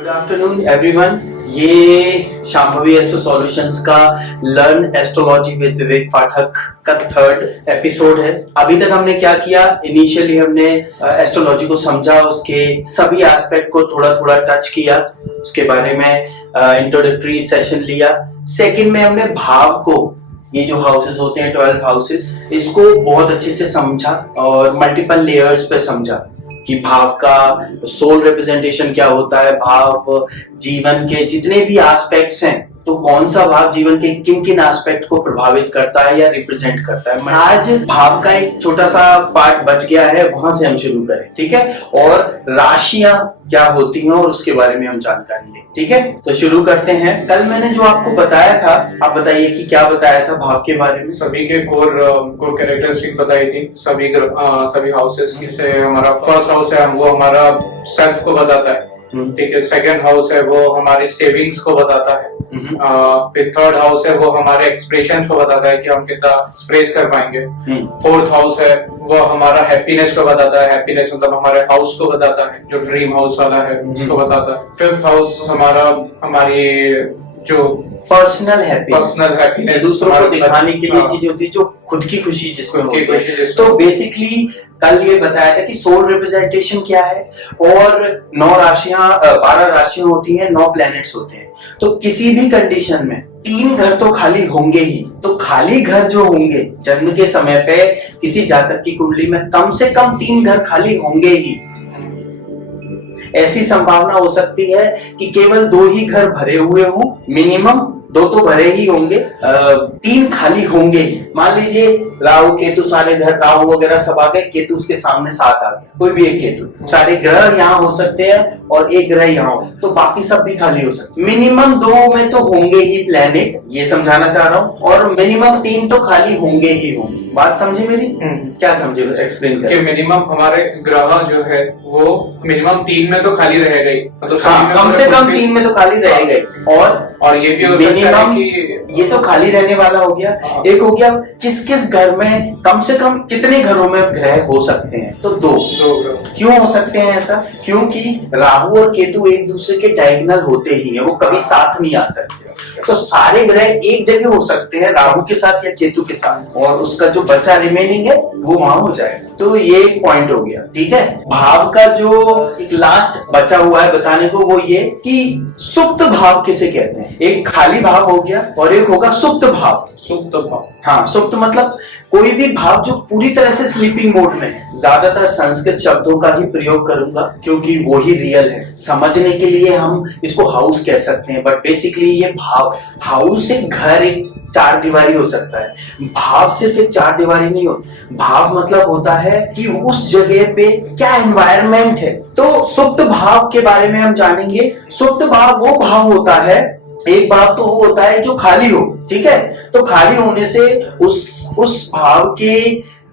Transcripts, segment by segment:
Good afternoon everyone. ये Shambhavi astro solutions का learn astrology with विवेक पाठक का थर्ड एपिसोड है। अभी तक हमने क्या किया, इनिशियली हमने एस्ट्रोलॉजी को समझा, उसके सभी एस्पेक्ट को थोड़ा थोड़ा टच किया, उसके बारे में इंट्रोडक्टरी सेशन लिया। सेकंड में हमने भाव को, ये जो हाउसेस होते हैं 12 हाउसेस, इसको बहुत अच्छे से समझा और मल्टीपल लेयर्स पे समझा कि भाव का सोल रिप्रेजेंटेशन क्या होता है, भाव जीवन के जितने भी एस्पेक्ट्स हैं, तो कौन सा भाव जीवन के किन किन एस्पेक्ट को प्रभावित करता है या रिप्रेजेंट करता है। आज भाव का एक छोटा सा पार्ट बच गया है, वहां से हम शुरू करें, ठीक है। और राशियां क्या होती हैं और उसके बारे में हम जानकारी लें, ठीक है। तो शुरू करते हैं। कल मैंने जो आपको बताया था, आप बताइए कि क्या बताया था भाव के बारे में। सभी के कोर कैरेक्टरिस्टिक बताई थी, सभी हाउसेस की से हमारा फर्स्ट हाउस है वो हमारा सेल्फ को बताता है, ठीक है। सेकंड हाउस है वो हमारी सेविंग्स को बताता है, फिर थर्ड हाउस है वो हमारे एक्सप्रेशन को बताता है कि हम कितना एक्सप्रेस कर पाएंगे। फोर्थ हाउस है वो हमारा हैप्पीनेस को बताता है, हैप्पीनेस मतलब हमारे हाउस को बताता है, जो ड्रीम हाउस वाला है उसको बताता है। फिफ्थ हाउस हमारी जो पर्सनल हैप्पीनेस, दूसरों को दिखाने के लिए चीज होती है, जो खुद की खुशी जिसमें होती है। तो बेसिकली कल ये बताया था कि सोल रिप्रेजेंटेशन क्या है, और 9 राशियां 12 राशियां होती हैं, 9 प्लैनेट्स होते हैं। तो किसी भी कंडीशन में 3 घर तो खाली होंगे ही। तो खाली घर जो होंगे जन्म के समय पे किसी जातक की कुंडली में कम से कम 3 घर खाली होंगे ही। ऐसी संभावना हो सकती है कि केवल 2 ही घर भरे हुए हों, मिनिमम 2 तो भरे ही होंगे, 3 खाली होंगे ही। मान लीजिए राहु केतु सारे घर, राहु वगैरह सब आ गए, केतु उसके सामने 7 आ गया, कोई भी एक केतु, सारे ग्रह यहाँ हो सकते हैं और एक ग्रह यहाँ हो, तो बाकी सब भी खाली हो सकते हैं। मिनिमम 2 में तो होंगे ही प्लेनेट, ये समझाना चाह रहा हूँ, और मिनिमम 3 तो खाली होंगे ही होंगे। बात समझे मेरी? क्या समझे, एक्सप्लेन कर। मिनिमम हमारे ग्रह जो है वो मिनिमम 3 में तो खाली रहेगा ही, मतलब कम से कम 3 में तो खाली रहेगा ही। और ये भी हो सकता है कि ये तो खाली रहने वाला हो गया। एक हो गया किस किस घर में कम से कम कितने घरों में ग्रह हो सकते हैं, तो 2। क्यों हो सकते हैं ऐसा? क्योंकि राहु और केतु एक दूसरे के डायगोनल होते ही हैं, वो कभी साथ नहीं आ सकते। तो सारे ग्रह एक जगह हो सकते हैं, राहु के साथ या केतु के साथ, और उसका जो बचा रिमेनिंग है वो वहां हो जाएगा। तो ये एक पॉइंट हो गया, ठीक है। भाव का जो एक लास्ट बचा हुआ है बताने को, वो ये कि सुप्त भाव किसे कहते हैं। एक खाली भाव हो गया और एक होगा सुप्त भाव। सुप्त भाव, हाँ, सुप्त मतलब कोई भी भाव जो पूरी तरह से स्लीपिंग मोड में है। ज्यादातर संस्कृत शब्दों का ही प्रयोग करूंगा क्योंकि वो ही रियल है। समझने के लिए हम इसको हाउस कह सकते हैं, बट बेसिकली ये भाव, हाउस एक घर, एक 4 दीवारी हो सकता है। भाव सिर्फ एक 4 दीवारी नहीं होती। भाव मतलब होता है कि उस जगह पे क्या एनवायरनमेंट है। तो सुप्त भाव के बारे में हम जानेंगे। सुप्त भाव वो भाव होता है, एक भाव तो वो होता है जो खाली हो, ठीक है। तो खाली होने से उस भाव के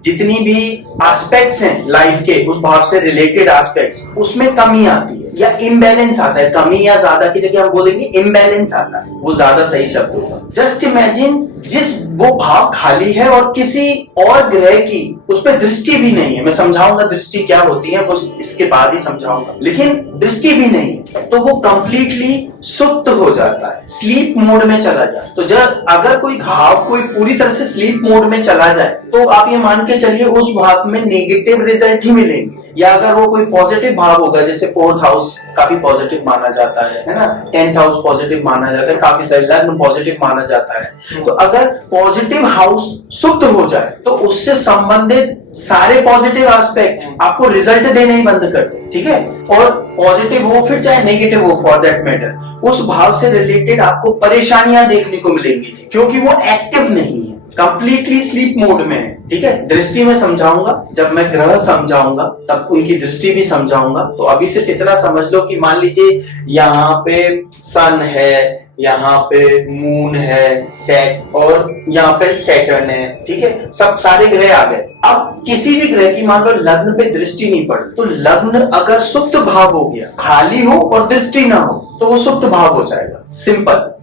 जितनी भी एस्पेक्ट्स हैं लाइफ के, उस भाव से रिलेटेड एस्पेक्ट्स, उसमें कमी आती है या इम्बैलेंस आता है। कमी या ज्यादा की जगह हम बोलेंगे इम्बैलेंस आता है, वो ज्यादा सही शब्द होगा। जस्ट इमेजिन जिस वो भाव खाली है और किसी और ग्रह की उस पर दृष्टि भी नहीं है। मैं समझाऊंगा दृष्टि क्या होती है, वो इसके बाद ही समझाऊंगा, लेकिन दृष्टि भी नहीं है तो वो कंप्लीटली सुप्त हो जाता है, स्लीप मोड में चला जाए। तो जब अगर कोई भाव कोई पूरी तरह से स्लीप मोड में चला जाए तो आप ये मान के चलिए उस भाव में नेगेटिव रिजल्ट ही मिलेंगे। या अगर वो कोई पॉजिटिव भाव होगा, जैसे 4th हाउस काफी पॉजिटिव माना जाता है ना, 10th हाउस पॉजिटिव माना जाता है, काफी सारे लग्न पॉजिटिव माना जाता है। तो अगर पॉजिटिव हाउस सुप्त हो जाए तो उससे संबंधित सारे पॉजिटिव एस्पेक्ट आपको रिजल्ट देने ही बंद कर दे, ठीक है। और पॉजिटिव हो फिर चाहे नेगेटिव हो फॉर दैट मैटर, उस भाव से रिलेटेड आपको परेशानियां देखने को मिलेंगी क्योंकि वो एक्टिव नहीं है, कंप्लीटली स्लीप मोड में है, ठीक है। दृष्टि में समझाऊंगा, जब मैं ग्रह समझाऊंगा तब उनकी दृष्टि भी समझाऊंगा। तो अभी सिर्फ इतना समझ लो कि मान लीजिए यहाँ पे सन है, यहाँ पे मून है, सेट, और यहाँ पे सैटर्न है, ठीक है। सब सारे ग्रह आ गए। अब किसी भी ग्रह की मान लो लग्न पे दृष्टि नहीं पड़ी, तो लग्न अगर सुप्त भाव हो गया, खाली हो और दृष्टि ना हो, तो वो सुप्त भाव हो जाएगा। सिंपल,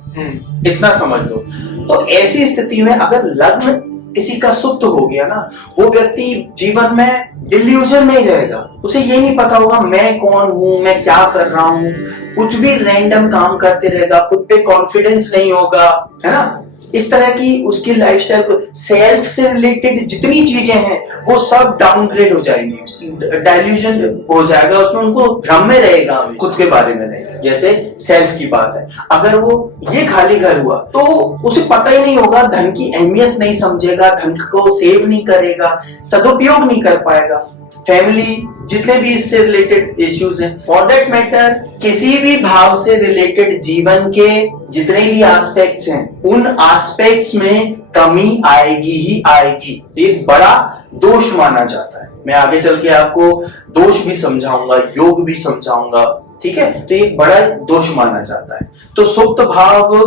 इतना समझ लो। तो ऐसी स्थिति में अगर लग्न किसी का सुप्त हो गया ना, वो व्यक्ति जीवन में इल्यूजन में ही रहेगा। उसे ये नहीं पता होगा मैं कौन हूं, मैं क्या कर रहा हूं, कुछ भी रैंडम काम करते रहेगा, खुद पे कॉन्फिडेंस नहीं होगा, है ना। इस तरह की उसकी लाइफस्टाइल को, सेल्फ से रिलेटेड जितनी चीजें हैं वो सब डाउनग्रेड हो जाएंगी, डाइल्यूजन हो जाएगा, उसमें उनको भ्रम में रहेगा, खुद के बारे में रहेगा। जैसे सेल्फ की बात है, अगर वो ये खाली घर हुआ तो उसे पता ही नहीं होगा, धन की अहमियत नहीं समझेगा, धन को सेव नहीं करेगा, सदुपयोग नहीं कर पाएगा। फैमिली, जितने भी इससे रिलेटेड इश्यूज हैं, फॉर दैट मैटर किसी भी भाव से रिलेटेड जीवन के जितने भी एस्पेक्ट्स हैं, उन एस्पेक्ट्स में कमी आएगी ही आएगी। एक बड़ा दोष माना जाता है। मैं आगे चल के आपको दोष भी समझाऊंगा, योग भी समझाऊंगा, ठीक है। तो एक बड़ा दोष माना जाता है। तो सुप्त भाव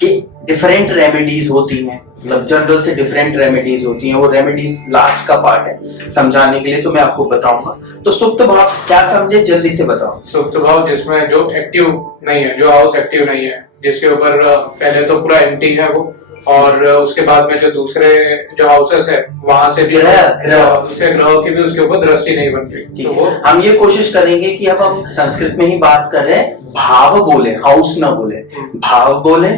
की डिफरेंट रेमेडीज होती हैं, मतलब जनरल से डिफरेंट रेमेडीज होती हैं। वो रेमेडीज लास्ट का पार्ट है समझाने के लिए, तो मैं आपको बताऊंगा। तो सुप्त भाव क्या समझे, जल्दी से बताओ। सुप्त भाव जिसमें जो एक्टिव नहीं है, जो हाउस एक्टिव नहीं है, जिसके ऊपर पहले तो पूरा एम्प्टी है वो, और उसके बाद में जो दूसरे जो हाउसेस है वहां से भी दूसरे ग्रह की भी उसके ऊपर दृष्टि नहीं बन रही। तो वो हम ये कोशिश करेंगे कि अब हम संस्कृत में ही बात कर रहे हैं, भाव बोले, हाउस ना बोले, भाव बोले,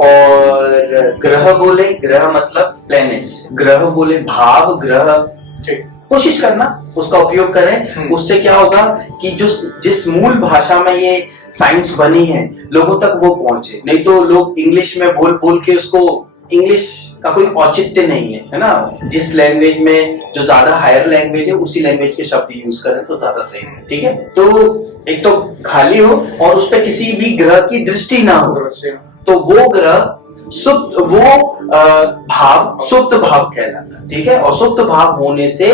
और ग्रह बोले, ग्रह मतलब प्लैनेट्स, ग्रह बोले, भाव ग्रह, कोशिश करना उसका उपयोग करें। उससे क्या होगा कि जो जिस मूल भाषा में ये साइंस बनी है लोगों तक वो पहुंचे। नहीं तो लोग इंग्लिश में बोल बोल के उसको, इंग्लिश का कोई औचित्य नहीं है ना। जिस लैंग्वेज में जो ज्यादा हायर लैंग्वेज है उसी लैंग्वेज के शब्द यूज करें तो ज्यादा सही है, ठीक है। तो एक तो खाली हो और उस पर किसी भी ग्रह की दृष्टि ना हो, तो वो ग्रह सुप्त, वो भाव सुप्त भाव कहलाता है, ठीक है। और सुप्त भाव होने से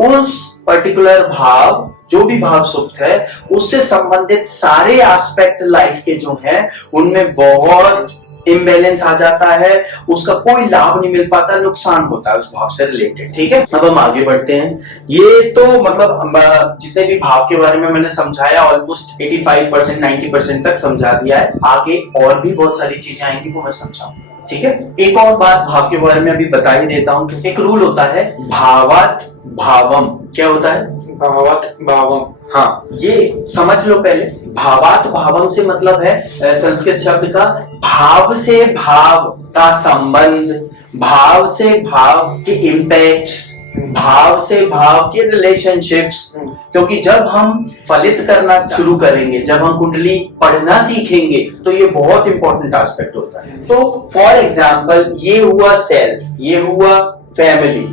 उस पर्टिकुलर भाव, जो भी भाव सुप्त है, उससे संबंधित सारे एस्पेक्ट लाइफ के जो हैं उनमें बहुत इम्बैलेंस आ जाता है, उसका कोई लाभ नहीं मिल पाता, नुकसान होता है उस भाव से रिलेटेड, ठीक है। अब हम आगे बढ़ते हैं। ये तो मतलब जितने भी भाव के बारे में मैंने समझाया ऑलमोस्ट 85% 90% तक समझा दिया है। आगे और भी बहुत सारी चीजें आएंगी वो मैं समझाऊंगा, ठीक है। एक और बात भाव के बारे में अभी बता ही देता हूँ। एक रूल होता है भावात भावम। क्या होता है? भावात भावम। हाँ, ये समझ लो पहले। भावात भावम से मतलब है संस्कृत शब्द का भाव से भाव का संबंध, भाव से भाव के इम्पैक्ट्स, भाव से भाव के रिलेशनशिप्स। क्योंकि जब हम फलित करना शुरू करेंगे, जब हम कुंडली पढ़ना सीखेंगे, तो ये बहुत इंपॉर्टेंट एस्पेक्ट होता है। तो फॉर एग्जाम्पल, ये हुआ सेल्फ, ये हुआ फैमिली,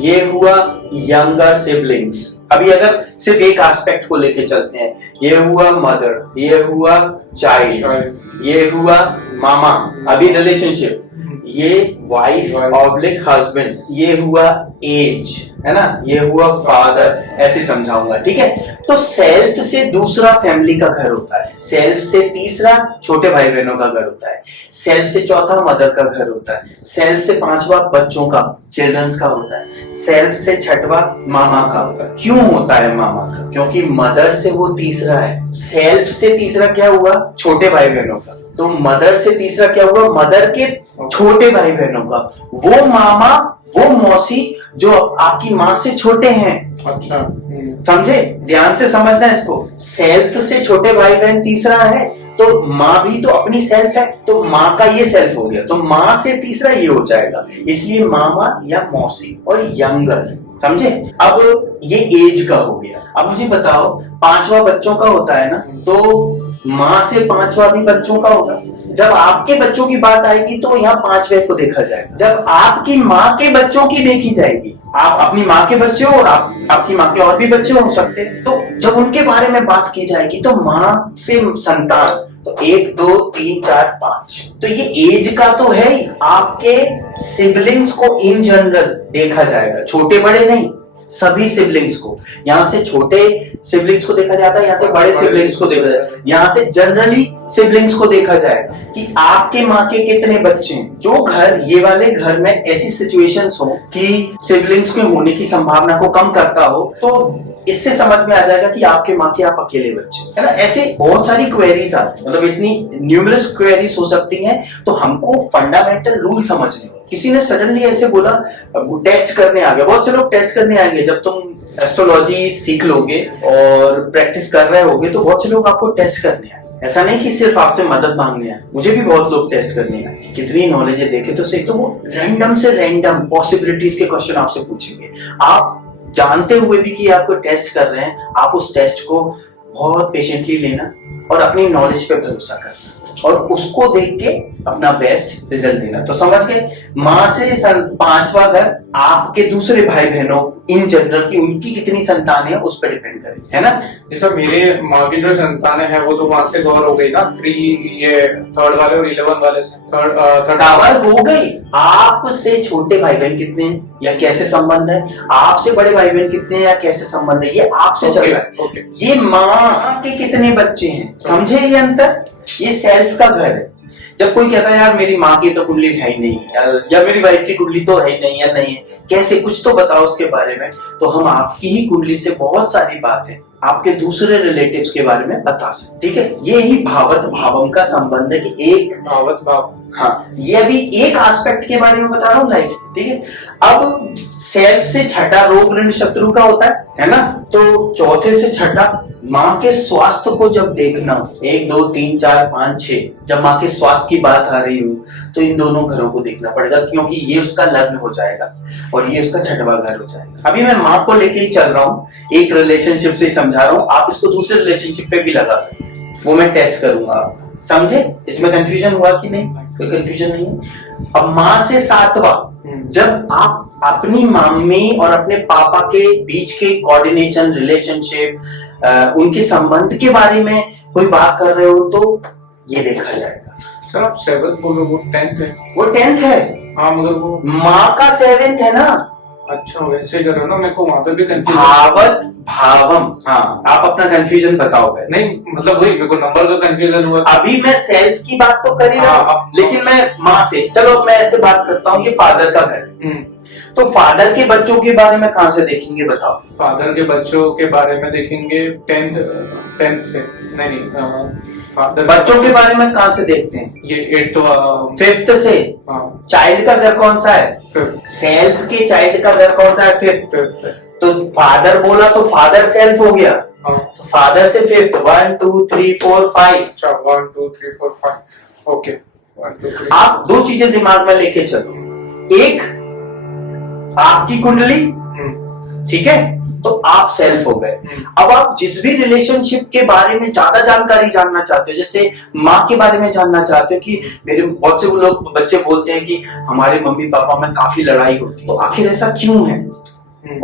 ये हुआ यंगर सिबलिंग्स। अभी अगर सिर्फ एक एस्पेक्ट को लेके चलते हैं, ये हुआ मदर, ये हुआ चाइल्ड, ये हुआ मामा, अभी रिलेशनशिप, ये वाइफ ऑब्लिक हस्बैंड, ये हुआ एज, है ना, ये हुआ फादर, ऐसे समझाऊंगा, ठीक है। तो सेल्फ से दूसरा फैमिली का घर होता है, सेल्फ से तीसरा छोटे भाई बहनों का घर होता है, सेल्फ से चौथा मदर का घर होता है, सेल्फ से पांचवा बच्चों का, चिल्ड्रंस का होता है, सेल्फ से छठवा मामा का होता है। क्यों होता है मामा का? क्योंकि मदर से वो तीसरा है। सेल्फ से तीसरा क्या हुआ? छोटे भाई बहनों का। तो मदर से तीसरा क्या हुआ? मदर के छोटे भाई बहनों का। वो मामा, वो मौसी जो आपकी माँ से छोटे हैं। अच्छा, समझे? ध्यान से समझना इसको। सेल्फ से छोटे भाई बहन तीसरा है, तो माँ भी तो अपनी सेल्फ है, तो माँ का ये सेल्फ हो गया, तो माँ से तीसरा ये हो जाएगा, इसलिए मामा या मौसी। और यंगर, समझे? अब ये एज का हो गया। अब मुझे बताओ, पांचवा बच्चों का होता है ना, तो माँ से पांचवा भी बच्चों का होगा। जब आपके बच्चों की बात आएगी तो यहाँ पांचवे को देखा जाएगा। जब आपकी माँ के बच्चों की देखी जाएगी, आप अपनी माँ के बच्चे हो और आपकी माँ के और भी बच्चे हो सकते हैं, तो जब उनके बारे में बात की जाएगी तो माँ से संतान, तो 1 2 3 4 5, तो ये एज का तो है ही। आपके सिबलिंग्स को इन जनरल देखा जाएगा, छोटे बड़े नहीं, सभी सिबलिंग्स को। यहाँ से छोटे सिबलिंग्स को देखा जाता है, यहाँ से बड़े सिबलिंग्स को देखा जाता है, यहाँ से जनरली सिबलिंग्स को देखा जाएगा कि आपके माँ के कितने बच्चे हैं। जो घर, ये वाले घर में ऐसी सिचुएशंस हो कि सिबलिंग्स के होने की संभावना को कम करता हो, तो इससे समझ में आ जाएगा कि आपके माँ के आप अकेले बच्चे, है ना। ऐसे बहुत सारी क्वेरीज मतलब इतनी न्यूमरस क्वेरीज हो सकती हैं, तो हमको फंडामेंटल रूल समझने होते हैं। किसी ने सडनली ऐसे बोला वो टेस्ट करने आ गया। बहुत से लोग टेस्ट करने आएंगे जब तुम एस्ट्रोलॉजी सीख लोगे और प्रैक्टिस कर रहे होगे, तो बहुत से लोग आपको टेस्ट करने आए। ऐसा नहीं कि सिर्फ आपसे मदद मांगने आए, मुझे भी बहुत लोग टेस्ट करने आए। कितनी नॉलेज है देखे तो सही। तो वो रैंडम से रैंडम पॉसिबिलिटीज के क्वेश्चन आपसे पूछेंगे, आप जानते हुए भी कि आपको टेस्ट कर रहे हैं। आप उस टेस्ट को बहुत पेशेंटली लेना और अपनी नॉलेज पे भरोसा करना और उसको देख के अपना बेस्ट रिजल्ट देना। तो समझ गए, माँ से पांचवा घर आपके दूसरे भाई बहनों इन जनरल की उनकी कितनी संतानें हैं उस पर डिपेंड करे, है ना। जैसे मेरे माँ की जो संतानें हैं वो तो वहां से कवर हो गई ना, 3 ये 3rd वाले और 11 वाले से थर्ड कवर हो गई। आपसे छोटे भाई बहन कितने हैं या कैसे संबंध है, आपसे बड़े भाई बहन कितने हैं या कैसे संबंध है, ये आपसे चल रहा है। ये माँ के कितने बच्चे हैं, समझे ये अंतर। ये सेल्फ का घर है। जब कोई कहता है यार मेरी माँ की तो कुंडली है ही नहीं या मेरी वाइफ की कुंडली तो है ही नहीं या नहीं है, कैसे कुछ तो बताओ उसके बारे में, तो हम आपकी ही कुंडली से बहुत सारी बातें आपके दूसरे रिलेटिव्स के बारे में बता सकते। ठीक है, ये ही भावत भावम का संबंध है कि एक भावत भाव। हाँ, ये अभी एक एस्पेक्ट के बारे में बता रहा हूँ लाइफ। ठीक है, अब सेल्फ से छठा रोग ऋण शत्रु का होता है ना। तो चौथे से छठा माँ के स्वास्थ्य को जब देखना हो, 1 2 3 4 5 6, जब माँ के स्वास्थ्य की बात आ रही हो तो इन दोनों घरों को देखना पड़ेगा, क्योंकि ये उसका लग्न हो जाएगा और ये उसका छठवां घर हो जाएगा। अभी मैं माँ को लेके ही चल रहा हूँ, एक रिलेशनशिप से ही समझा रहा हूँ, आप इसको दूसरे रिलेशनशिप पे भी लगा सकते हैं, वो मैं टेस्ट करूंगा। समझे, इसमें कंफ्यूजन हुआ कि नहीं? कोई कंफ्यूजन नहीं है। अब माँ से 7वां, जब आप अपनी मम्मी और अपने पापा के बीच के कोऑर्डिनेशन, रिलेशनशिप, उनके संबंध के बारे में कोई बात कर रहे हो तो ये देखा जाएगा। सर आप 7th बोलो, वो 10th है। वो 10th है। हाँ मगर वो माँ का 7th है ना। अच्छा वैसे कर रहे हो ना, मेरे को वहां पे भी कंफ्यूजन। भावत भावम। हाँ, आप अपना कंफ्यूजन बताओ पहले। नहीं मतलब वही मेरे को नंबर का कंफ्यूजन हुआ। अभी मैं सेल्फ की बात तो कर ही रहा हूँ, लेकिन मैं माँ से, चलो मैं ऐसे बात करता हूँ, ये फादर का घर। तो फादर के बच्चों के बारे में कहाँ से देखेंगे बताओ? फादर के बच्चों के बारे में देखेंगे 10th से। नहीं फादर बच्चों के बारे में कहाँ से देखते हैं? ये 8th 5th से। चाइल्ड का घर कौन सा है? 5th। सेल्फ के चाइल्ड का घर कौन सा है? 5th। तो फादर बोला तो फादर सेल्फ हो गया, तो फादर से 5th 1 2 3 4 5। अच्छा 1 2 3 4 5। ओके 1 2 3। आप 2 चीजें दिमाग में लेके चलो, एक आपकी कुंडली, ठीक है, तो आप सेल्फ हो गए। अब आप जिस भी रिलेशनशिप के बारे में ज्यादा जानकारी जानना चाहते हो, जैसे माँ के बारे में जानना चाहते हो कि मेरे बहुत से लोग बच्चे बोलते हैं कि हमारे मम्मी पापा में काफी लड़ाई होती है, तो आखिर ऐसा क्यों है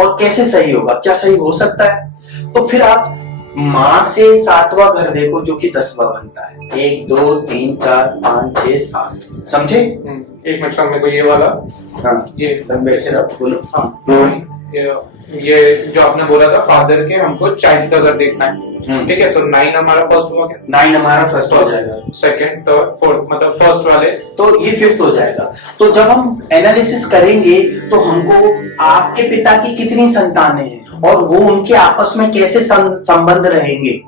और कैसे सही होगा, क्या सही हो सकता है? तो फिर आप माँ से 7वां घर देखो जो कि 10वां बनता है। 1 2 3 4 5 6 7। समझे? एक मिनट मेरे को ये वाला, हाँ ये बोलो। हाँ ये जो आपने बोला था फादर के हमको चाइल्ड का घर देखना है, ठीक है। तो 9 हमारा फर्स्ट हुआ क्या? 9 हमारा फर्स्ट हो जाएगा, 2nd 3rd 4th मतलब फर्स्ट वाले, तो ये 5th हो जाएगा। तो जब हम एनालिसिस करेंगे तो हमको आपके पिता की कितनी संतानें हैं और वो उनके आपस में कैसे संबंध रहेंगे,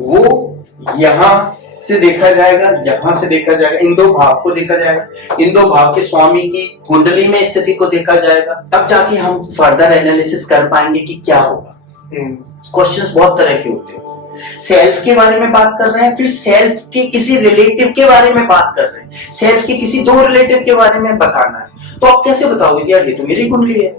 वो यहाँ से देखा जाएगा, यहाँ से देखा जाएगा, इन 2 भाव को देखा जाएगा, इन 2 भाव के स्वामी की कुंडली में स्थिति को देखा जाएगा, तब जाके हम फर्दर एनालिसिस कर पाएंगे कि क्या होगा। क्वेश्चंस बहुत तरह के होते हैं। सेल्फ के बारे में बात कर रहे हैं, फिर सेल्फ के किसी रिलेटिव के बारे में बात कर रहे हैं, सेल्फ के किसी 2 रिलेटिव के बारे में बताना है, तो आप कैसे बताओगे कि यार ये तो मेरी कुंडली है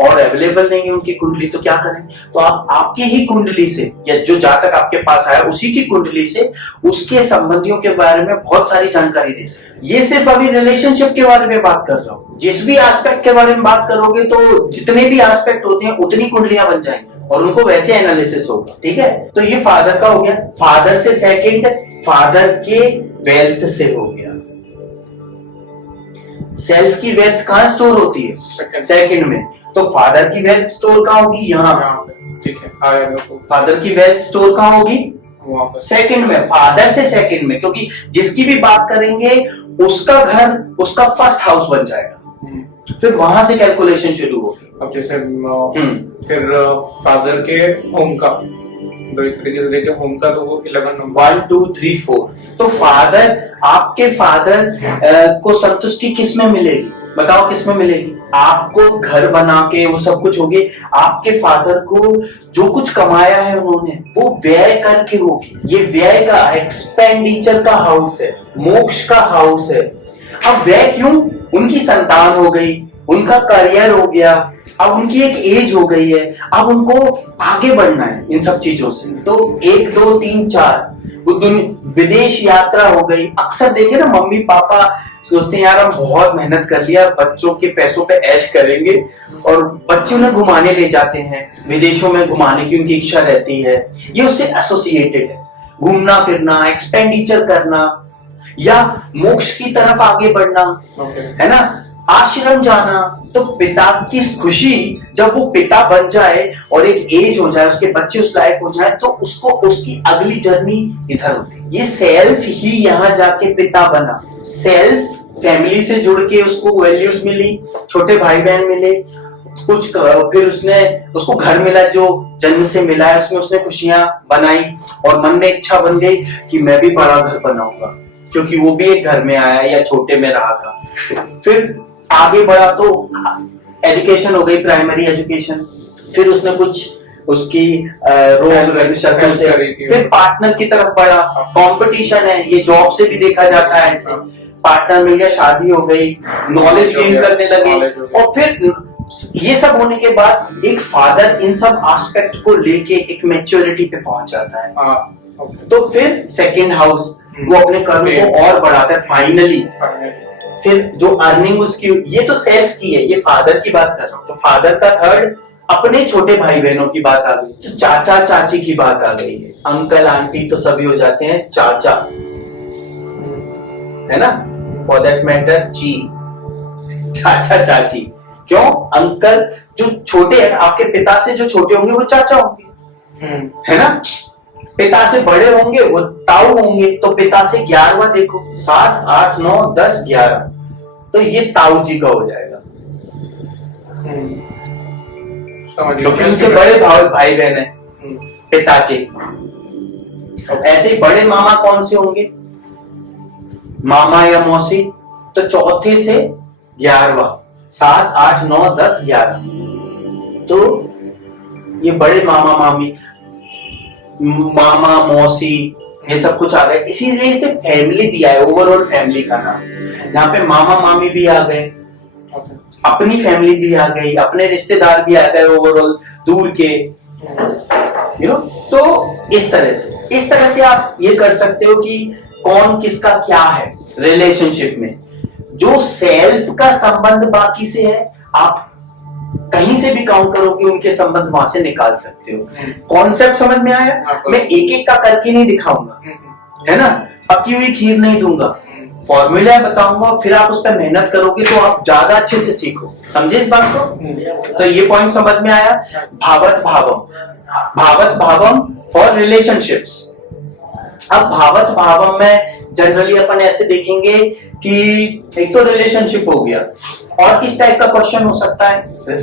और अवेलेबल नहीं है उनकी कुंडली, तो क्या करें? तो आप आपकी ही कुंडली से या जो जातक आपके पास आया उसी की कुंडली से उसके संबंधियों के बारे में बहुत सारी जानकारी दे सकते। ये सिर्फ अभी रिलेशनशिप के बारे में बात कर रहा हूँ, जिस भी एस्पेक्ट के बारे में बात करोगे तो जितने भी एस्पेक्ट होते हैं उतनी कुंडलियां बन जाएंगी और उनको वैसे एनालिसिस होगा। ठीक है, तो ये फादर का हो गया। फादर से 2nd, फादर के वेल्थ से हो गया। सेल्फ की वेल्थ कहाँ स्टोर होती है? 2nd में। तो फादर की वेल्थ स्टोर कहाँ होगी? यहाँ। ठीक है, फादर की वेल्थ स्टोर कहाँ होगी? 2nd में। फादर से 2nd में, क्योंकि जिसकी भी बात करेंगे उसका घर उसका फर्स्ट हाउस बन जाएगा, फिर वहां से कैलकुलेशन शुरू होगी। अब जैसे फिर फादर के होम का, तो एक तरीके से देखे होम का, तो वो 11 नंबर 1 2 3 4। तो फादर, आपके फादर को संतुष्टि किस में मिलेगी? बताओ किस में मिलेगी? आपको घर बना के वो सब कुछ हो गया, आपके फादर को जो कुछ कमाया है उन्होंने वो व्यय करके होगी। ये व्यय का एक्सपेंडिचर का हाउस है, मोक्ष का हाउस है। अब व्यय क्यों? उनकी संतान हो गई, उनका करियर हो गया, अब उनकी एक एज हो गई है, अब उनको आगे बढ़ना है इन सब चीजों से। तो 1 2 3 4 विदेश यात्रा हो गई। अक्सर देखे ना, मम्मी पापा सोचते हैं यार हम बहुत मेहनत कर लिया, बच्चों के पैसों पे ऐश करेंगे, और बच्चे उन्हें घुमाने ले जाते हैं, विदेशों में घुमाने की उनकी इच्छा रहती है। ये उससे एसोसिएटेड है, घूमना फिरना, एक्सपेंडिचर करना या मोक्ष की तरफ आगे बढ़ना, है ना, आश्रम जाना। तो पिता की खुशी जब वो पिता बन जाए और एक एज हो जाए, उसके बच्चे उस लायक हो जाए, तो उसको उसकी अगली जर्नी इधर होती है। ये सेल्फ ही यहाँ जाके पिता बना, सेल्फ फैमिली से जुड़ के उसको वैल्यूज मिली, छोटे भाई बहन मिले, कुछ फिर उसको घर मिला जो जन्म से मिला है, उसमें उसने खुशियां बनाई और मन में इच्छा बन गई कि मैं भी बड़ा घर बनाऊंगा, क्योंकि वो भी एक घर में आया या छोटे में रहा था। फिर आगे बढ़ा तो एजुकेशन हो गई, प्राइमरी एजुकेशन, फिर उसने कुछ उसकी रोग शर्तों से, फिर पार्टनर की तरफ बढ़ा, कंपटीशन है, ये जॉब से भी देखा जाता है ऐसे, पार्टनर मिल गया, शादी हो गई, नॉलेज गेन करने लगे, और फिर ये सब होने के बाद एक फादर इन सब एस्पेक्ट को लेके एक मैच्योरिटी पे पहुंच जाता है। तो फिर सेकेंड हाउस वो अपने कर्म को और बढ़ाता है फाइनली। फिर जो अर्निंग उसकी, ये तो सेल्फ की है, ये फादर की बात कर रहा हूँ। तो फादर का थर्ड, अपने छोटे भाई बहनों की बात आ गई, तो चाचा चाची की बात आ गई है। अंकल आंटी तो सभी हो जाते हैं चाचा, है ना, फॉर दैट मैटर जी, चाचा चाची। क्यों? अंकल जो छोटे हैं, आपके पिता से जो छोटे होंगे वो चाचा होंगे, है ना, पिता से बड़े होंगे वो ताऊ होंगे। तो पिता से 11वां देखो, 7 8 9 10 11, तो ये ताऊ जी का हो जाएगा, क्योंकि उनसे बड़े भाई बहन है पिता के। ऐसे ही बड़े मामा कौन से होंगे, मामा या मौसी, तो चौथे से 11वां, 7 8 9 10 11, तो ये बड़े मामा मामी, मामा मौसी, ये सब कुछ आ गए। इसीलिए इसे फैमिली दिया है, ओवरऑल फैमिली का नाम। यहाँ पे मामा मामी भी आ गए, अपनी फैमिली भी आ गई, अपने रिश्तेदार भी आ गए, ओवरऑल दूर के, तो इस तरह से आप ये कर सकते हो कि कौन किसका क्या है रिलेशनशिप में। जो सेल्फ का संबंध बाकी से है, आप कहीं से भी काउंट करोगे उनके संबंध वहां से निकाल सकते हो। कॉन्सेप्ट समझ में आया? मैं एक एक का करके नहीं दिखाऊंगा, है ना, पकी हुई खीर नहीं दूंगा, फॉर्मूला बताऊंगा, फिर आप उस पर मेहनत करोगे तो आप ज्यादा अच्छे से सीखो। समझे इस बात को? तो ये पॉइंट समझ में आया। भावत भावम फॉर रिलेशनशिप्स। अब भावत भावम में जनरली अपन ऐसे देखेंगे कि एक तो रिलेशनशिप हो गया, और किस टाइप का क्वेश्चन हो सकता है?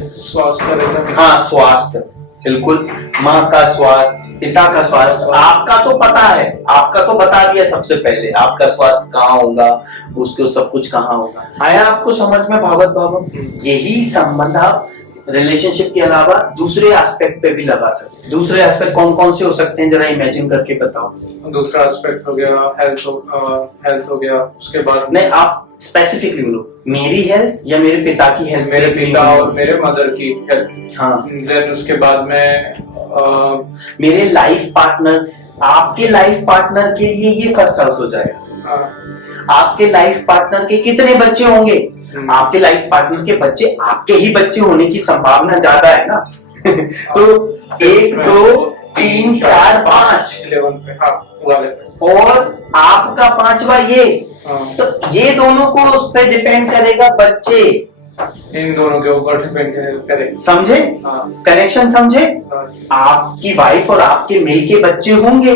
स्वास्थ्य। हाँ, स्वास्थ्य, बिल्कुल, माँ का स्वास्थ्य, पिता का स्वास्थ्य। आपका तो पता है, आपका तो बता दिया सबसे पहले, आपका स्वास्थ्य कहाँ होगा, उसको सब कुछ कहाँ होगा। आया आपको समझ में भावत भावम? यही संबंध आप रिलेशनशिप के अलावा दूसरे एस्पेक्ट पे भी लगा सकते हैं। दूसरे एस्पेक्ट कौन कौन से हो सकते हैं, जरा इमेजिन करके बताओ। दूसरा एस्पेक्ट हो गया हेल्थ हो गया, उसके बाद नहीं, आप स्पेसिफिकली बोलो, मेरी हेल्थ या मेरे पिता की हेल्थ? मेरे पिता और मेरे मदर की हेल्थ। हाँ, देन उसके बाद में मेरे लाइफ पार्टनर, आपके लाइफ पार्टनर के लिए ये फर्स्ट हाउस हो जाएगा। आपके लाइफ पार्टनर के कितने बच्चे होंगे? आपके लाइफ पार्टनर के बच्चे आपके ही बच्चे होने की संभावना ज्यादा है ना। तो 1 2 3 4 5 11 पे, हाँ, और आपका 5वां ये, तो ये दोनों को उस पर डिपेंड करेगा, बच्चे इन दोनों के ऊपर डिपेंड करेगा। समझे कनेक्शन? समझे? आपकी वाइफ और आपके मेल के बच्चे होंगे,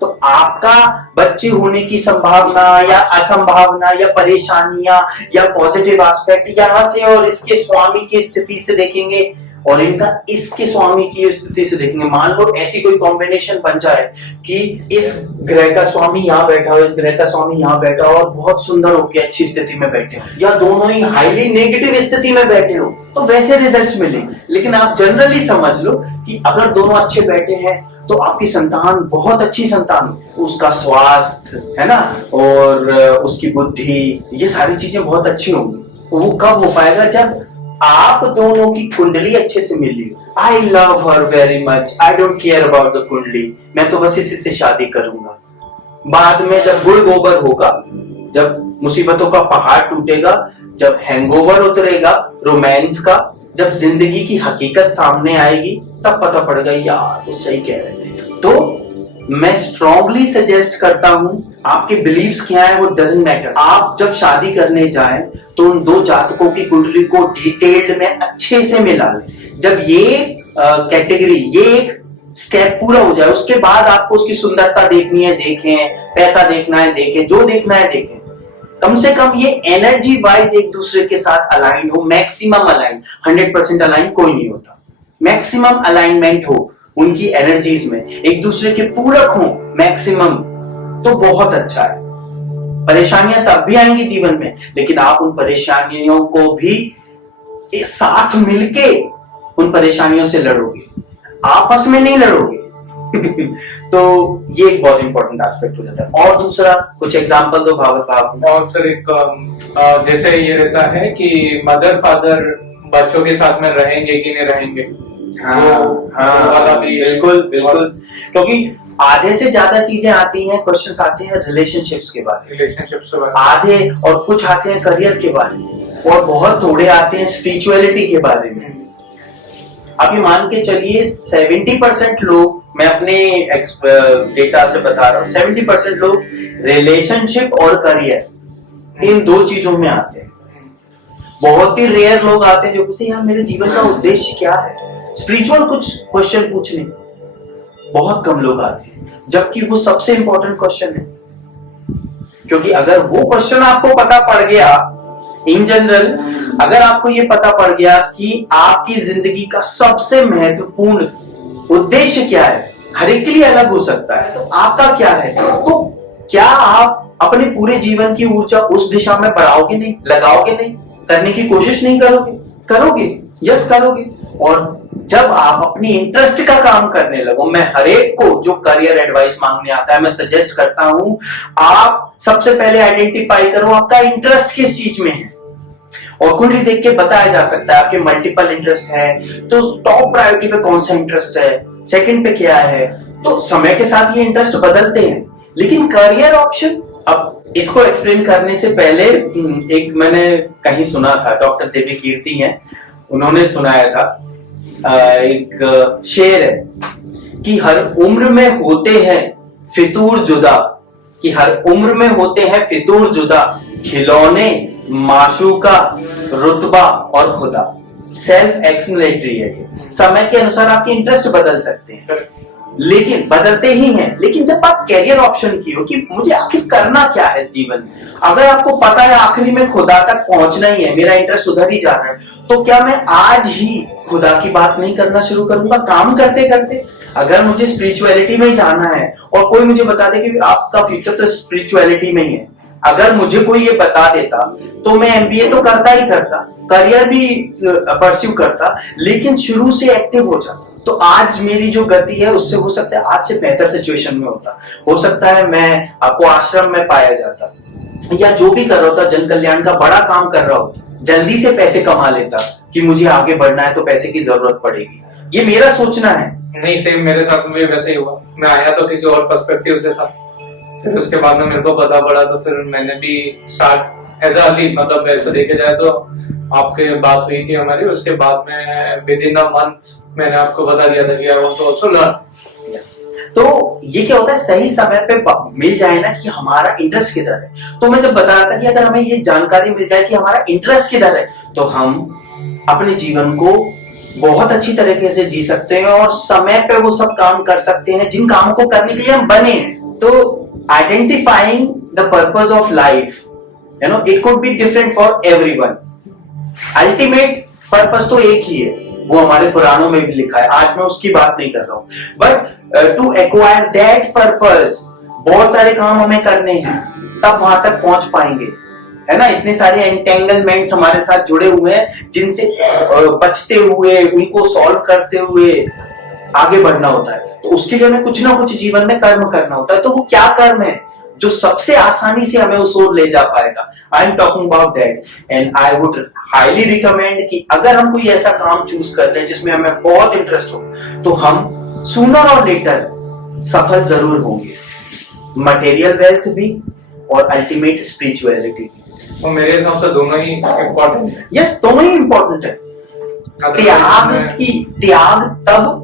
तो आपका बच्चे होने की संभावना या असंभावना या परेशानियां या पॉजिटिव एस्पेक्ट यहाँ से और इसके स्वामी की स्थिति से देखेंगे, और इनका इसके स्वामी की स्थिति से देखेंगे, मान लो ऐसी कोई कॉम्बिनेशन बन जाए कि इस ग्रह का स्वामी यहाँ बैठा हो, इस ग्रह का स्वामी यहाँ बैठा हो और बहुत सुंदर होके अच्छी स्थिति में बैठे हो, या दोनों ही हाईली नेगेटिव स्थिति में बैठे हो, तो वैसे रिजल्ट्स मिलेंगे। लेकिन आप जनरली समझ लो कि अगर दोनों अच्छे बैठे हैं तो आपकी संतान बहुत अच्छी संतान, उसका स्वास्थ्य है ना, और उसकी बुद्धि, ये सारी चीजें बहुत अच्छी होंगी। वो कब हो पाएगा? जब आप दोनों की कुंडली अच्छे से मिली। I love her very much, I don't care about the kundli, मैं तो बस इसी से शादी करूंगा। बाद में जब गुड़ गोबर होगा, जब मुसीबतों का पहाड़ टूटेगा, जब हैंगओवर उतरेगा रोमांस का, जब जिंदगी की हकीकत सामने आएगी, तब पता पड़ेगा यार वो सही कह रहे थे। तो मैं स्ट्रॉन्गली सजेस्ट करता हूं, आपके बिलीव्स क्या है वो डजंट मैटर। आप जब शादी करने जाएं तो उन दो जातकों की कुंडली को डिटेल्ड में अच्छे से मिला लें। जब ये कैटेगरी, ये एक स्टेप पूरा हो जाए, उसके बाद आपको उसकी सुंदरता देखनी है देखें, पैसा देखना है देखें, जो देखना है देखें। कम से कम ये एनर्जी वाइज एक दूसरे के साथ अलाइन हो, मैक्सिमम अलाइन। 100% अलाइन कोई नहीं होता, मैक्सिमम अलाइनमेंट हो उनकी एनर्जीज में, एक दूसरे के पूरक हो मैक्सिमम, तो बहुत अच्छा है। परेशानियां तब भी आएंगी जीवन में, लेकिन आप उन परेशानियों को भी एक साथ मिलके उन परेशानियों से लड़ोगे, आपस में नहीं लड़ोगे। तो ये एक बहुत इंपॉर्टेंट एस्पेक्ट हो जाता है। और दूसरा कुछ एग्जांपल दो भाव। और सर एक जैसे ये रहता है कि मदर फादर बच्चों के साथ में रहेंगे कि नहीं रहेंगे। हाँ, बिल्कुल बिल्कुल, क्योंकि आधे से ज्यादा चीजें आती हैं, क्वेश्चंस आते हैं रिलेशनशिप्स के बारे में, आधे, और कुछ आते हैं करियर के बारे में, और बहुत थोड़े आते हैं स्पिरिचुअलिटी के बारे में। आप ये मान के चलिए 70% लोग, मैं अपने डेटा से बता रहा हूँ, 70% लोग रिलेशनशिप और करियर इन दो चीजों में आते हैं। बहुत ही रेयर लोग आते हैं जो पूछते हैं यार मेरे जीवन का उद्देश्य क्या है, स्पिरिचुअल कुछ क्वेश्चन पूछने। बहुत कम लोग आते हैं, जबकि वो सबसे इंपॉर्टेंट क्वेश्चन है। क्योंकि अगर वो क्वेश्चन आपको पता पड़ गया, इन जनरल अगर आपको ये पता पड़ गया कि आपकी जिंदगी का सबसे महत्वपूर्ण उद्देश्य क्या है, हर एक के लिए अलग हो सकता है, तो आपका क्या है, तो क्या आप अपने पूरे जीवन की ऊर्जा उस दिशा में बढ़ाओगे नहीं, लगाओगे नहीं, करने की कोशिश नहीं करोगे? करोगे, यस करोगे। और जब आप अपनी इंटरेस्ट का काम करने लगो, मैं हर एक को जो करियर एडवाइस मांगने आता है, मैं सजेस्ट करता हूं आप सबसे पहले आइडेंटिफाई करो आपका इंटरेस्ट किस चीज में है। और कुंडली देख के बताया जा सकता है आपके मल्टीपल इंटरेस्ट है, तो टॉप प्रायोरिटी पे कौन सा इंटरेस्ट है, सेकंड पे क्या है। तो समय के साथ ये इंटरेस्ट बदलते हैं, लेकिन करियर ऑप्शन, अब इसको एक्सप्लेन करने से पहले एक मैंने कहीं सुना था, डॉक्टर देवी कीर्ति हैं, उन्होंने सुनाया था, एक शेर है कि हर उम्र में होते हैं फितूर जुदा, कि हर उम्र में होते हैं फितूर जुदा, खिलौने, माशूका, रुतबा और खुदा। सेल्फ एक्सप्लेनेटरी है ये। समय के अनुसार आपके इंटरेस्ट बदल सकते हैं, लेकिन बदलते ही हैं। लेकिन जब आप कैरियर ऑप्शन की हो कि मुझे आखिर करना क्या है इस जीवन में, अगर आपको पता है आखिरी में खुदा तक पहुंचना ही है, मेरा इंटरेस्ट उधर ही जा रहा है, तो क्या मैं आज ही खुदा की बात नहीं करना शुरू करूंगा काम करते करते? अगर मुझे स्पिरिचुअलिटी में जाना है और कोई मुझे बता दे कि आपका फ्यूचर तो स्पिरिचुअलिटी में ही है, अगर मुझे कोई ये बता देता तो मैं एमबीए तो करता ही करता, करियर भी परस्यू करता, लेकिन शुरू से एक्टिव हो जाता, तो आज मेरी जो गति है उससे हो सकता है आज से बेहतर सिचुएशन में होता, हो सकता है मैं आपको आश्रम में पाया जाता, या जो भी कर रहा होता जन कल्याण का बड़ा काम कर रहा होता, जल्दी से पैसे कमा लेता कि मुझे आगे बढ़ना है तो पैसे की जरूरत पड़ेगी। ये मेरा सोचना है। नहीं, सेम मेरे साथ में वैसे ही हुआ। मैं आया तो किसी और पर्सपेक्टिव से था, फिर उसके बाद में मेरे को पता पड़ा, तो फिर मैंने भी स्टार्ट एज अली, मतलब ऐसे देखे जाए तो आपके बात हुई थी हमारी, उसके बाद में विद इन अ मंथ मैंने आपको बता दिया था कि I want to also learn. तो ये क्या होता है, सही समय पे मिल जाए ना कि हमारा इंटरेस्ट किधर है। तो मैं जब बता रहा था कि अगर हमें ये जानकारी मिल जाए कि हमारा इंटरेस्ट किधर है, तो हम अपने जीवन को बहुत अच्छी तरीके से जी सकते हैं और समय पे वो सब काम कर सकते हैं जिन कामों को करने के लिए हम बने हैं। तो identifying the purpose of life, you know, it could be different for everyone. Ultimate purpose तो एक ही है, वो हमारे पुराणों में भी लिखा है, आज मैं उसकी बात नहीं कर रहा हूं। But to acquire that purpose बहुत सारे काम हमें करने हैं, तब वहां तक पहुंच पाएंगे, है ना। इतने सारे एंटेंगलमेंट्स हमारे साथ जुड़े हुए हैं जिनसे बचते हुए, उनको सॉल्व करते हुए आगे बढ़ना होता है। तो उसके लिए हमें कुछ ना कुछ जीवन में कर्म करना होता है। तो वो क्या कर्म है जो सबसे आसानी से हमें उस ओर ले जा पाएगा? I am talking about that, and I would highly recommend कि अगर हम कोई ऐसा काम चूज कर लें जिसमें हमें बहुत इंटरेस्ट हो, तो हम सूनर और लेटर सफल जरूर होंगे, मटेरियल वेल्थ भी और अल्टीमेट स्पिरिचुअलिटी भी। तो मेरे हिसाब से दोनों ही इम्पोर्टेंट है। यस, दोनों ही इंपॉर्टेंट है। त्याग तब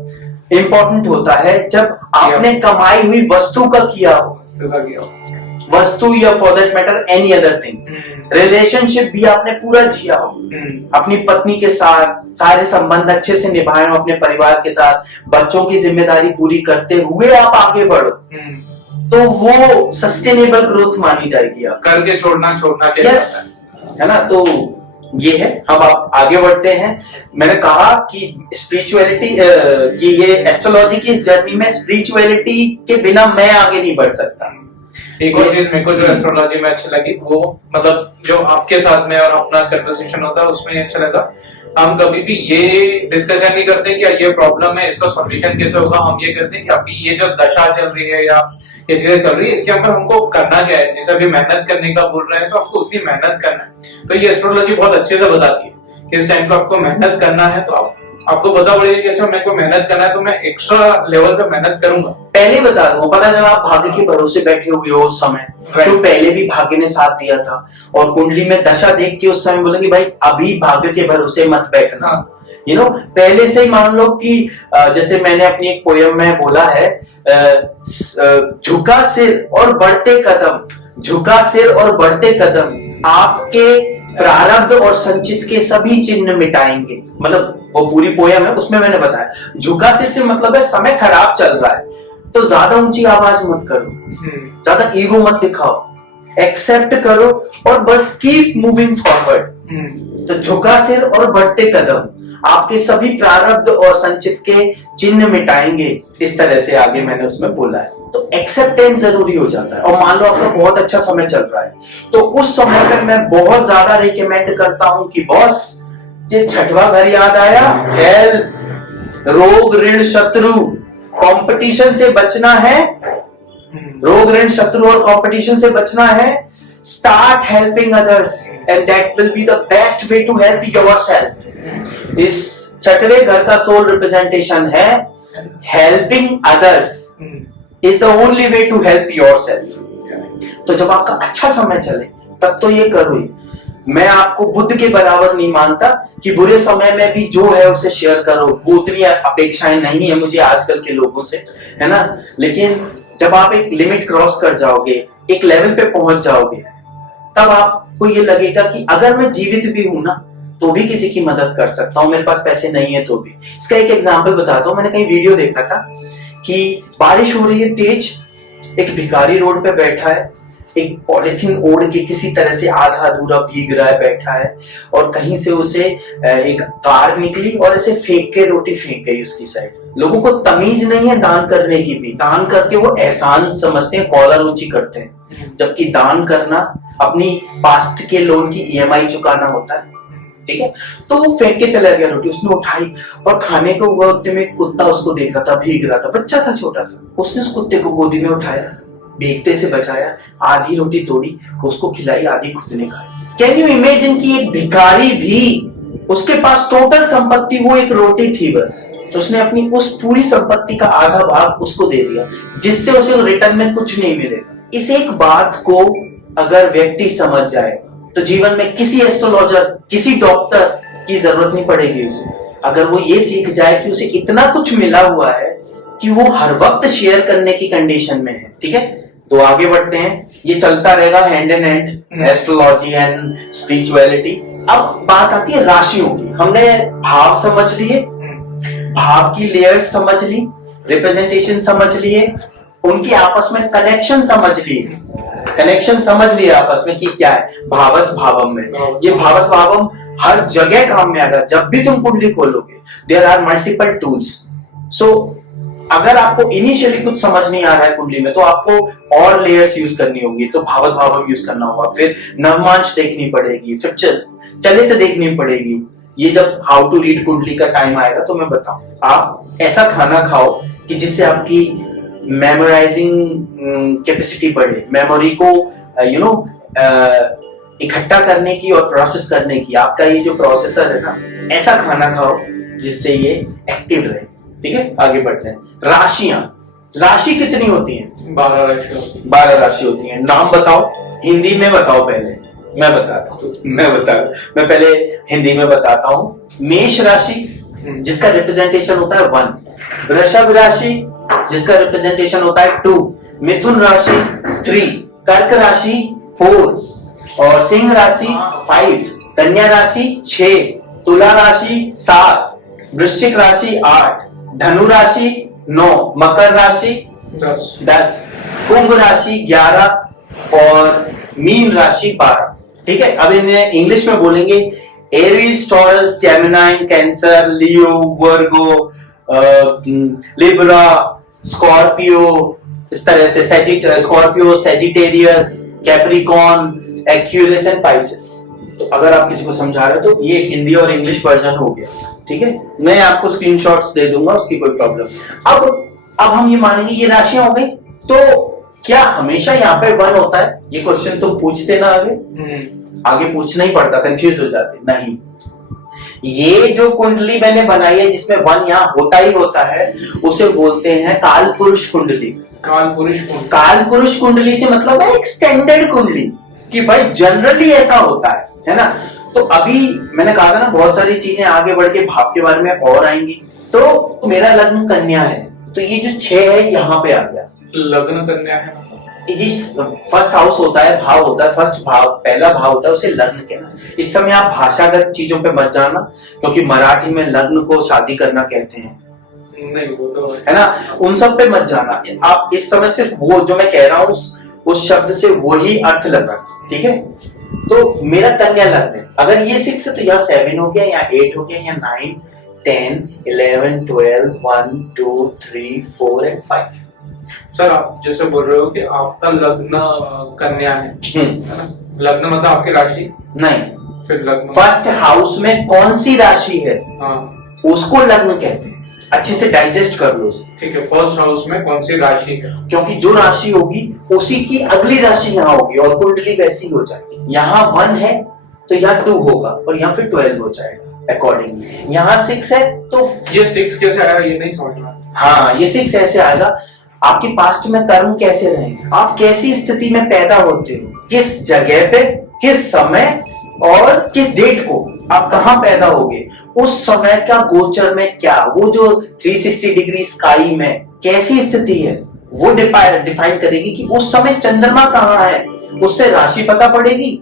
इंपॉर्टेंट होता है जब आपने कमाई हुई वस्तु का किया हो, वस्तु या for that matter any other thing. Relationship भी आपने पूरा जिया हो, अपनी पत्नी के साथ सारे संबंध अच्छे से निभाए हो, अपने परिवार के साथ बच्चों की जिम्मेदारी पूरी करते हुए आप आगे बढ़ो, तो वो सस्टेनेबल ग्रोथ मानी जाएगी। आप करके छोड़ना के यस, है ना। तो ये है। अब आप आगे बढ़ते हैं। मैंने कहा कि स्पिरिचुअलिटी कि ये एस्ट्रोलॉजी की इस जर्नी में स्पिरिचुअलिटी के बिना मैं आगे नहीं बढ़ सकता। एक और चीज मेरे को जो एस्ट्रोलॉजी में अच्छी लगी, वो मतलब जो आपके साथ में और अपना कन्वर्सेशन होता है उसमें अच्छा लगा। हम कभी भी ये डिस्कशन नहीं करते कि ये प्रॉब्लम है, इसका सॉल्यूशन कैसे होगा। हम ये करते हैं कि अभी ये जो दशा चल रही है या ये चीजें चल रही है, इसके ऊपर हमको करना क्या है। जैसे अभी मेहनत करने का बोल रहे हैं, तो आपको उतनी मेहनत करना है। तो ये एस्ट्रोलॉजी बहुत अच्छे से बताती है कि इस टाइम को आपको मेहनत करना है, तो आपको पता पड़ेगा कि अच्छा मेरे को मेहनत करना है, तो मैं एक्स्ट्रा लेवल पे मेहनत करूंगा। पहले बता दूं, पता चला आप भाग्य के भरोसे बैठे हुए हो उस समय, तो पहले भी भाग्य ने साथ दिया था, और कुंडली में दशा देख के उस समय बोलेंगे भाई अभी भाग्य के भरोसे मत बैठना। यू नो, पहले से ही मान लो कि जैसे मैंने अपनी एक पोयम में बोला है, झुका सिर और बढ़ते कदम, झुका सिर और बढ़ते कदम आपके प्रारब्ध और संचित के सभी चिन्ह मिटाएंगे। मतलब वो पूरी पोयम है, उसमें मैंने बताया झुका सिर से मतलब है समय खराब चल रहा है, तो ज्यादा ऊंची आवाज मत करो, ज्यादा ईगो मत दिखाओ, एक्सेप्ट करो और बस कीप मूविंग फॉरवर्ड। तो झुका सिर और बढ़ते कदम आपके सभी प्रारब्ध और संचित के चिन्ह मिटाएंगे। इस तरह से आगे मैंने उसमें बोला है। तो एक्सेप्टेंस जरूरी हो जाता है। और मान लो आपका बहुत अच्छा समय चल रहा है, तो उस समय में मैं बहुत ज्यादा रिकमेंड करता हूं कि बॉस, ये छठवां घर याद आया, हेल्थ, रोग, ऋण, शत्रु, कंपटीशन से बचना है, रोग, ऋण, शत्रु और कंपटीशन से बचना है। Start helping others and that will be the best way to help yourself. इस छठवें घर का सोल रिप्रेजेंटेशन है helping others is the only way to help yourself. तो जब आपका अच्छा समय चले तब तो ये करो ही। मैं आपको बुद्ध के बराबर नहीं मानता कि बुरे समय में भी जो है उसे शेयर करो, वो उतनी अपेक्षाएं नहीं है मुझे आजकल के लोगों से, है ना। लेकिन जब आप एक लिमिट क्रॉस कर जाओगे, एक लेवल पे पहुंच जाओगे, तब आपको ये लगेगा कि अगर मैं जीवित भी हूं ना तो भी किसी की मदद कर सकता हूं, मेरे पास पैसे नहीं है तो भी। इसका एक एग्जांपल बताता हूं। मैंने कहीं वीडियो देखा था कि बारिश हो रही है तेज, एक भिखारी रोड पे बैठा है, एक पॉलिथीन ओढ़ के किसी तरह से आधा अधूरा भीग रहा है, बैठा है, और कहीं से उसे एक कार निकली और ऐसे फेंक के रोटी फेंक गई उसकी साइड। लोगों को तमीज नहीं है दान करने की भी, दान करके वो एहसान समझते हैं, कॉलर ऊंची करते हैं, जबकि दान करना अपनी पास्ट के लोन की ईएमआई चुकाना होता है। ठीक है, तो वो फेंक के चला गया रोटी, उसने उठाई और खाने को वक्त में कुत्ता उसको देख रहा था, भीग रहा था, बच्चा था छोटा सा, उसने उस कुत्ते को गोदी में उठाया, भीगते से बचाया, आधी रोटी तोड़ी, उसको खिलाई, आधी खुद ने खाई। कैन यू इमेजिन कि एक भिखारी भी, उसके पास टोटल संपत्ति वो एक रोटी थी बस, तो उसने अपनी उस पूरी संपत्ति का आधा भाग उसको दे दिया, जिससे उसे रिटर्न में कुछ नहीं मिलेगा। इस एक बात को अगर व्यक्ति समझ जाए तो जीवन में किसी एस्ट्रोलॉजर, किसी डॉक्टर की जरूरत नहीं पड़ेगी उसे। अगर वो ये सीख जाए कि उसे इतना कुछ मिला हुआ है कि वो हर वक्त शेयर करने की कंडीशन में है। ठीक है, तो आगे बढ़ते हैं। ये चलता रहेगा hand in hand, astrology and spirituality. अब बात आती है राशियों की। हमने भाव समझ लिए, भाव की लेयर्स समझ ली, रिप्रेजेंटेशन समझ लिए, उनकी आपस में कनेक्शन समझ लिए। कनेक्शन समझ लिया आपस में कि क्या है भावत भावम में। ये भावत भावम हर जगह काम में आएगा। जब भी तुम कुंडली खोलोगे देयर आर मल्टीपल टूल्स। सो अगर आपको इनिशियली कुछ समझ नहीं आ रहा है कुंडली में तो आपको और लेयर्स यूज करनी होंगी, तो भावत भावम यूज करना होगा, फिर नवमांश देखनी पड़ेगी, फिर चलित देखनी पड़ेगी। ये जब हाउ टू रीड कुंडली का टाइम आएगा तो मैं बताऊं। आप ऐसा खाना खाओ कि जिससे आपकी मेमोराइजिंग कैपेसिटी बढ़े, मेमोरी को इकट्ठा करने की और प्रोसेस करने की। आपका ये जो प्रोसेसर है ना, ऐसा खाना खाओ जिससे ये एक्टिव रहे। ठीक है, आगे बढ़ते हैं। राशियां, राशि कितनी होती है? 12 राशि होती है। 12 राशि होती है। नाम बताओ, हिंदी में बताओ। पहले मैं बताता हूँ, मैं पहले हिंदी में बताता हूँ। मेष राशि जिसका रिप्रेजेंटेशन होता है 1, वृषभ राशि जिसका रिप्रेजेंटेशन होता है 2, मिथुन राशि 3, कर्क राशि 4 और सिंह राशि 5, कन्या राशि 6, तुला राशि 7, वृश्चिक राशि 8, धनु राशि 9, मकर राशि 10, कुंभ राशि 11 और मीन राशि 12। ठीक है, अब इन्हें इंग्लिश में बोलेंगे। एरीज, टॉरस, जेमिनाई, कैंसर, लियो, वर्गो, लिब्रा, स्कॉर्पियो, इस तरह से Scorpio, Sagittarius, Capricorn, Aquarius and Pisces. तो अगर आप किसी को समझा रहे हो तो ये हिंदी और इंग्लिश वर्जन हो गया। ठीक है, मैं आपको स्क्रीनशॉट्स दे दूंगा, उसकी कोई प्रॉब्लम। अब हम ये मानेंगे ये राशियां हो गई, तो क्या हमेशा यहाँ पे 1 होता है? ये क्वेश्चन तो पूछते ना आगे पूछना ही पड़ता, कंफ्यूज हो जाते। नहीं, ये जो कुंडली मैंने बनाई है जिसमें 1 यहाँ होता ही होता है, उसे बोलते हैं काल पुरुष कुंडली। काल पुरुष कुंडली से मतलब है एक्सटेंडेड कुंडली, कि भाई जनरली ऐसा होता है ना। तो अभी मैंने कहा था ना, बहुत सारी चीजें आगे बढ़ के भाव के बारे में और आएंगी। तो मेरा लग्न कन्या है, तो ये जो 6 है यहाँ पे आ गया। लग्न कन्या है, ये फर्स्ट हाउस होता है, भाव होता है, फर्स्ट भाव, पहला भाव होता है, उसे लग्न कहना है। इस समय आप भाषागत चीजों पे मत जाना, क्योंकि मराठी में लग्न को शादी करना कहते हैं। नहीं, वो तो है ना, उन सब पे मत जाना। आप इस समय सिर्फ वो जो मैं कह रहा हूँ उस शब्द से वही अर्थ लगा। ठीक है, तो मेरा कन्या लग्न है। अगर ये 6 है तो यहाँ 7 हो गया, यहाँ 8 हो गया, यहाँ 9, 10, 11, 12, 1, 2, 3, 4 एंड 5। सर, आप जैसे बोल रहे हो कि आपका लग्न कन्या है ना? लग्न मतलब आपकी राशि नहीं, फिर लग्न फर्स्ट हाउस में कौन सी राशि है उसको लग्न कहते हैं। अच्छे से डाइजेस्ट कर लो। ठीक है, फर्स्ट हाउस में कौन सी राशि है, क्योंकि जो राशि होगी उसी की अगली राशि यहाँ होगी और कुंडली वैसी हो जाएगी। यहाँ 1 है तो यहाँ 2 होगा और यहाँ फिर 12 हो जाएगा अकॉर्डिंगली। यहाँ 6 है तो ये 6 कैसे आया ये नहीं समझ रहा। हाँ, ये 6 ऐसे आएगा। आपके पास्ट में कर्म कैसे रहे, आप कैसी स्थिति में पैदा होते हो, किस जगह पे, किस समय और किस डेट को आप कहां पैदा होगे, उस समय का गोचर में क्या, वो जो 360 डिग्री स्काई में कैसी स्थिति है वो डिफाइन करेगी कि उस समय चंद्रमा कहाँ है। उससे राशि पता पड़ेगी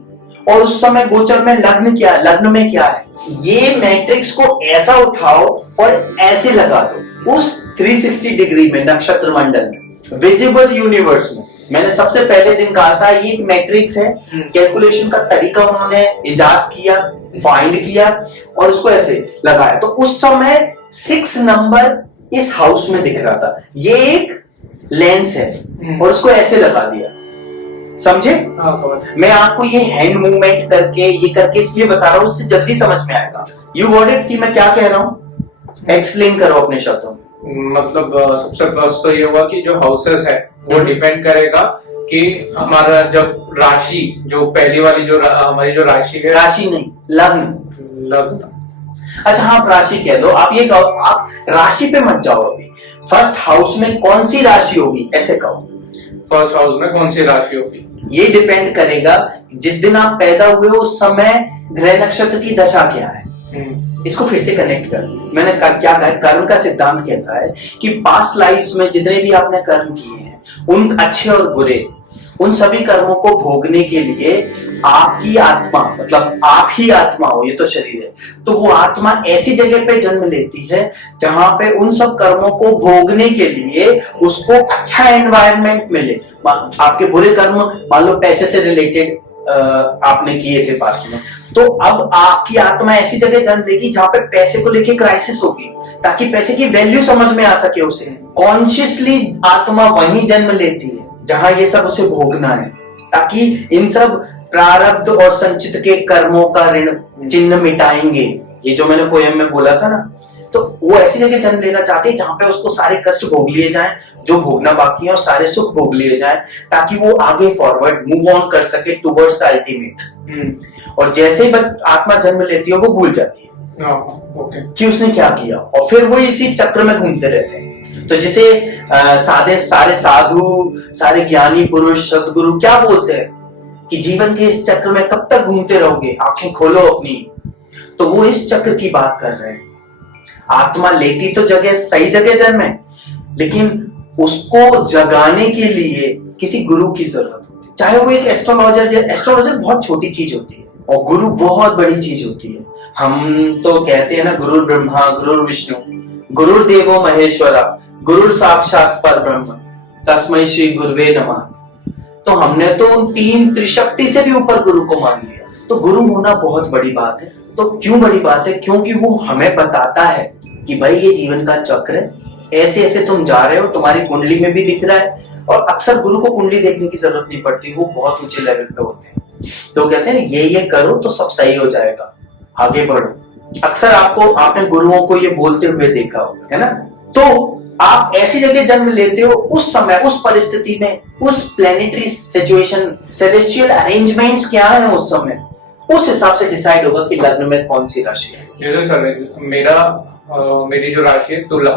और उस समय गोचर में लग्न क्या है, लग्न में क्या है। ये मैट्रिक्स को ऐसा उठाओ और ऐसे लगा दो उस 360 डिग्री में, नक्षत्र मंडल में, विजिबल यूनिवर्स में। मैंने सबसे पहले दिन कहा था ये एक मैट्रिक्स है। कैलकुलेशन का तरीका उन्होंने इजाद किया, फाइंड किया और उसको ऐसे लगाया। तो उस समय 6 नंबर इस हाउस में दिख रहा था। ये एक लेंस है और उसको ऐसे लगा दिया, समझे? मैं आपको ये हैंड मूवमेंट करके ये करके इसलिए बता रहा हूं, उससे जल्दी समझ में आएगा। यू गॉट इट कि मैं क्या कह रहा हूं? एक्सप्लेन करो अपने शब्दों में। मतलब सबसे फर्स्ट तो ये हुआ कि जो हाउसेस है वो डिपेंड करेगा कि हमारा जब राशि जो पहली वाली जो हमारी जो राशि है, राशि नहीं लग्न। अच्छा हाँ, आप राशि कह दो। आप ये कहो, आप राशि पे मत जाओ अभी। फर्स्ट हाउस में कौन सी राशि होगी ऐसे कहो। फर्स्ट हाउस में कौन सी राशि होगी ये डिपेंड करेगा जिस दिन आप पैदा हुए हो उस समय ग्रह नक्षत्र की दशा क्या है। इसको फिर से कनेक्ट कर। मैंने क्या कहा, कर्म का सिद्धांत कहता है कि पास्ट लाइफ्स में जितने भी आपने कर्म किए हैं, उन अच्छे और बुरे, उन सभी कर्मों को भोगने के लिए आपकी आत्मा, मतलब आप ही आत्मा हो, ये तो शरीर है, तो वो आत्मा ऐसी जगह पे जन्म लेती है जहां पे उन सब कर्मों को भोगने के लिए उसको अच्छा एनवायरनमेंट मिले। आपके बुरे कर्म मान लो पैसे से रिलेटेड आपने किए थे पास्ट में, तो अब आपकी आत्मा ऐसी जगह जन्म लेगी जहां पे पैसे को लेके क्राइसिस होगी, ताकि पैसे की वैल्यू समझ में आ सके उसे। कॉन्शियसली आत्मा वहीं जन्म लेती है जहां ये सब उसे भोगना है, ताकि इन सब प्रारब्ध और संचित के कर्मों का ऋण चिन्ह मिटाएंगे। ये जो मैंने पोयम में बोला था ना, तो वो ऐसी जगह जन्म लेना चाहते हैं जहां पे उसको सारे कष्ट भोग लिए जाएं, जो भोगना बाकी है, और सारे सुख भोग लिए जाएं, ताकि वो आगे फॉरवर्ड मूव ऑन कर सके टुवर्ड्स द अल्टीमेट। और जैसे ही आत्मा जन्म लेती है वो भूल जाती है कि उसने क्या किया, और फिर वो इसी चक्र में घूमते रहते हैं। तो जिसे सारे साधु, सारे ज्ञानी पुरुष, सदगुरु क्या बोलते हैं कि जीवन के इस चक्र में कब तक घूमते रहोगे, आंखें खोलो अपनी। तो वो इस चक्र की बात कर रहे हैं। आत्मा लेती तो जगह सही जगह जन्म है, लेकिन उसको जगाने के लिए किसी गुरु की जरूरत होती है। चाहे वो एक एस्ट्रोलॉजर बहुत छोटी चीज होती है और गुरु बहुत बड़ी चीज होती है। हम तो कहते हैं ना, गुरु ब्रह्मा गुरु विष्णु गुरुर्देवो महेश्वरा गुरु साक्षात परब्रह्म तस्मै श्री गुरुवे नमः। तो हमने तो उन तीन त्रिशक्ति से भी ऊपर गुरु को मान लिया। तो गुरु होना बहुत बड़ी बात है। तो क्यों बड़ी बात है? क्योंकि वो हमें बताता है कि भाई ये जीवन का चक्र है, ऐसे ऐसे तुम जा रहे हो, तुम्हारी कुंडली में भी दिख रहा है। और अक्सर गुरु को कुंडली देखने की जरूरत नहीं पड़ती, वो बहुत ऊंचे लेवल पे होते हैं। तो कहते हैं ये करो तो सब सही हो जाएगा, आगे बढ़ो। अक्सर आपने गुरुओं को ये बोलते हुए देखा होगा, है ना। तो आप ऐसी जगह जन्म लेते हो, उस समय, उस परिस्थिति में, उस प्लेनेटरी सिचुएशन, सेलेस्टियल अरेंजमेंट्स क्या है उस समय, उस हिसाब से डिसाइड होगा कि लग्न में कौन सी राशि है। जैसे सर मेरी जो राशि है तुला,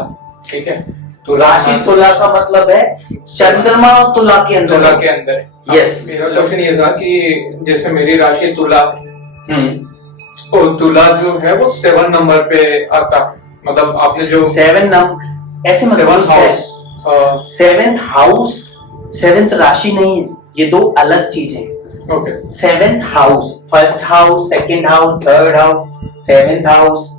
ठीक है। राशि तुला का मतलब है चंद्रमा तुला के अंदर। यस, मेरा क्वेश्चन ये था कि जैसे मेरी राशि तुला, और तुला जो है वो 7 नंबर पे आता, मतलब आपने जो 7 नंबर ऐसे मतलब 7th हाउस 7th राशि नहीं है, ये दो अलग चीजें हैं। Okay. 7th house, first house, second house, third house, 7th house,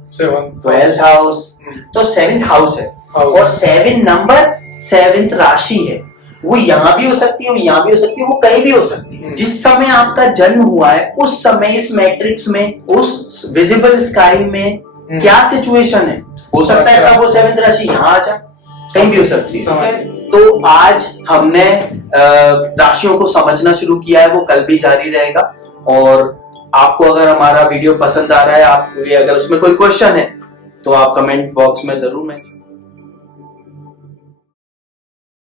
12th house, तो 7th हाउस है। और 7 नंबर 7th राशि है। वो यहाँ भी हो सकती है, यहाँ भी हो सकती है, वो कहीं भी हो सकती है। जिस समय आपका जन्म हुआ है उस समय इस मैट्रिक्स में, उस विजिबल स्काई में क्या सिचुएशन है, हो सकता है तब वो 7th राशि यहाँ आ जाए, कहीं भी हो सकती है। तो आज हमने राशियों को समझना शुरू किया है, वो कल भी जारी रहेगा। और आपको अगर हमारा वीडियो पसंद आ रहा है, आपको अगर उसमें कोई क्वेश्चन है तो आप कमेंट बॉक्स में जरूर